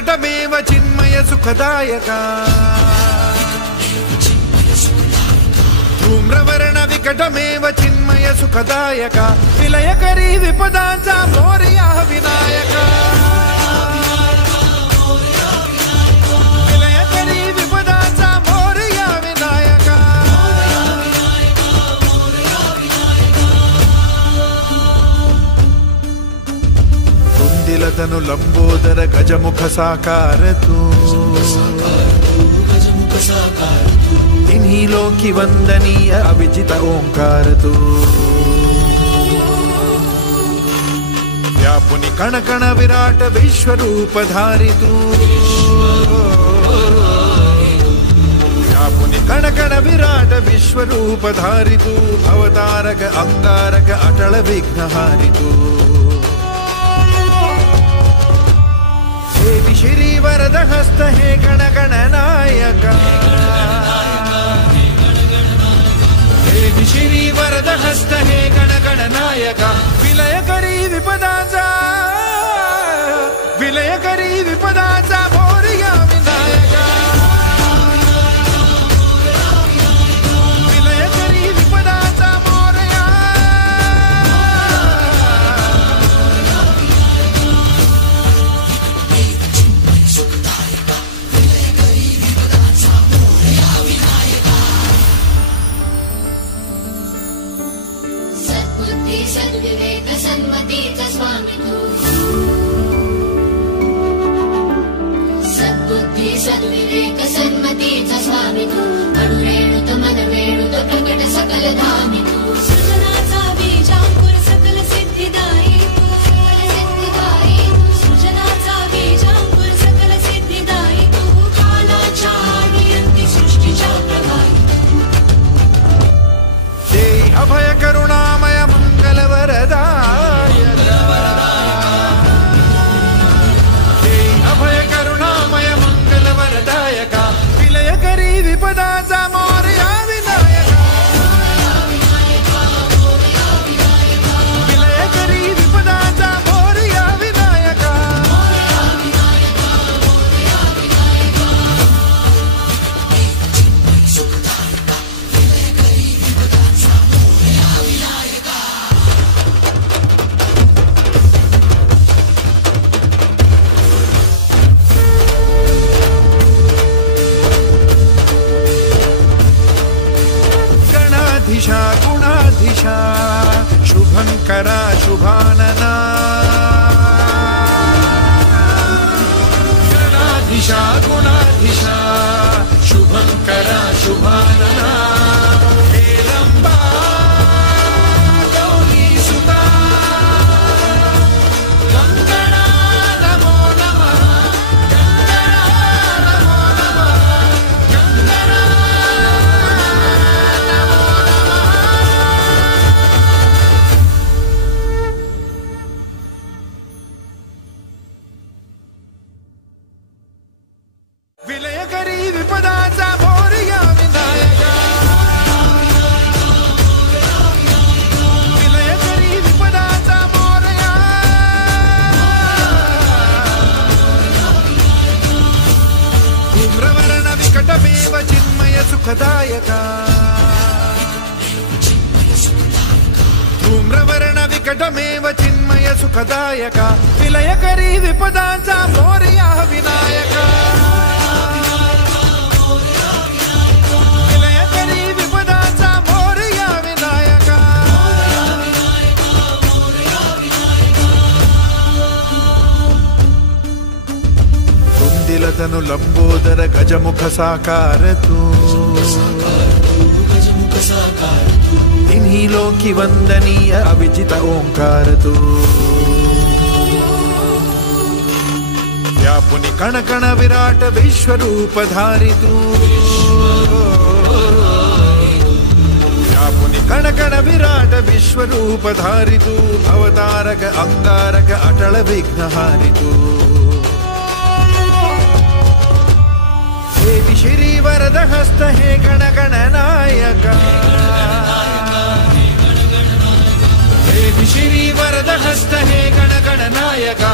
विकटमेव चिन्मय सुखदायका धूम्रवर्ण विकटमेव चिन्मय सुखदायका विलयकरी विपदांचा मोरया विनायका विलयकरी विपदांचा मोरया विनायका तुंदिलतनु लंबोदर गजमुख साकार तू तिन्ही लोकी वंदनीय अभिजित ओंकार तू व्यापुनि कण कण विराट विश्वरूपधारी तू व्यापुनि कण कण विराट विश्वरूपधारी तू अवतारक अंगारक अटल विघ्नहारी तू देवी श्री वरद हस्त हे गण गणनायका देवी श्री वरद हस्त हे गण गणनायका विलयकरी विपदांचा मोरया विनायका विलयकरी विपदांचा मोरया सद्बुद्धि सद्विवेक सन्मतीचा स्वामी तू सद्बुद्धि सद्विवेक सन्मतीचा स्वामी तू अणुरेणुत मनवेणुत प्रकट सकल धामी तू सृजनाचा बीजांकुर सकल सिद्धिदायी तू सृजनाचा बीजांकुर सकल सिद्धिदायी तू कालाच्या नियंती सृष्टीच्या प्रभावी देई अभय करुणामय मंगल वरदायका देई अभय करुणामय मंगल वरदायका विलयकरी विपदांचा मोरया विनायका विलयकरी विपदांचा मोरया विनायका गणाधीशा गुणाधीशा शुभंकरा शुभानना गणाधीशा गुणाधीशा शुभंकरा शुभानना हेरंबा गौरी सुता गंगणा नमो नमः गंगणा नमो नमः गंगणा विलयकरी विपदांचा मोरया विनायका विलयकरी विपदांचा मोरया धूम्रवर्ण विकटमेव चिन्मय सुखदायका धूम्रवर्ण विकटमेव चिन्मय सुखदायका विलयकरी विपदांचा मोरया विनायका विलयकरी विपदांचा मोरया विनायका तुंदिलतनु लंबोदर गजमुख साकार तू तिन्ही लोकी वंदनीय अभिजित ओंकार तू व्यापुनि कण कण विराट विश्वरूपधारी तू व्यापुनि कण कण विराट विश्वरूपधारी तू अवतारक अंगारक अटल विघ्नहारी तू देवी श्री वरद हस्त हे गण गणनायका देवी श्री वरद हस्त हे गण गणनायका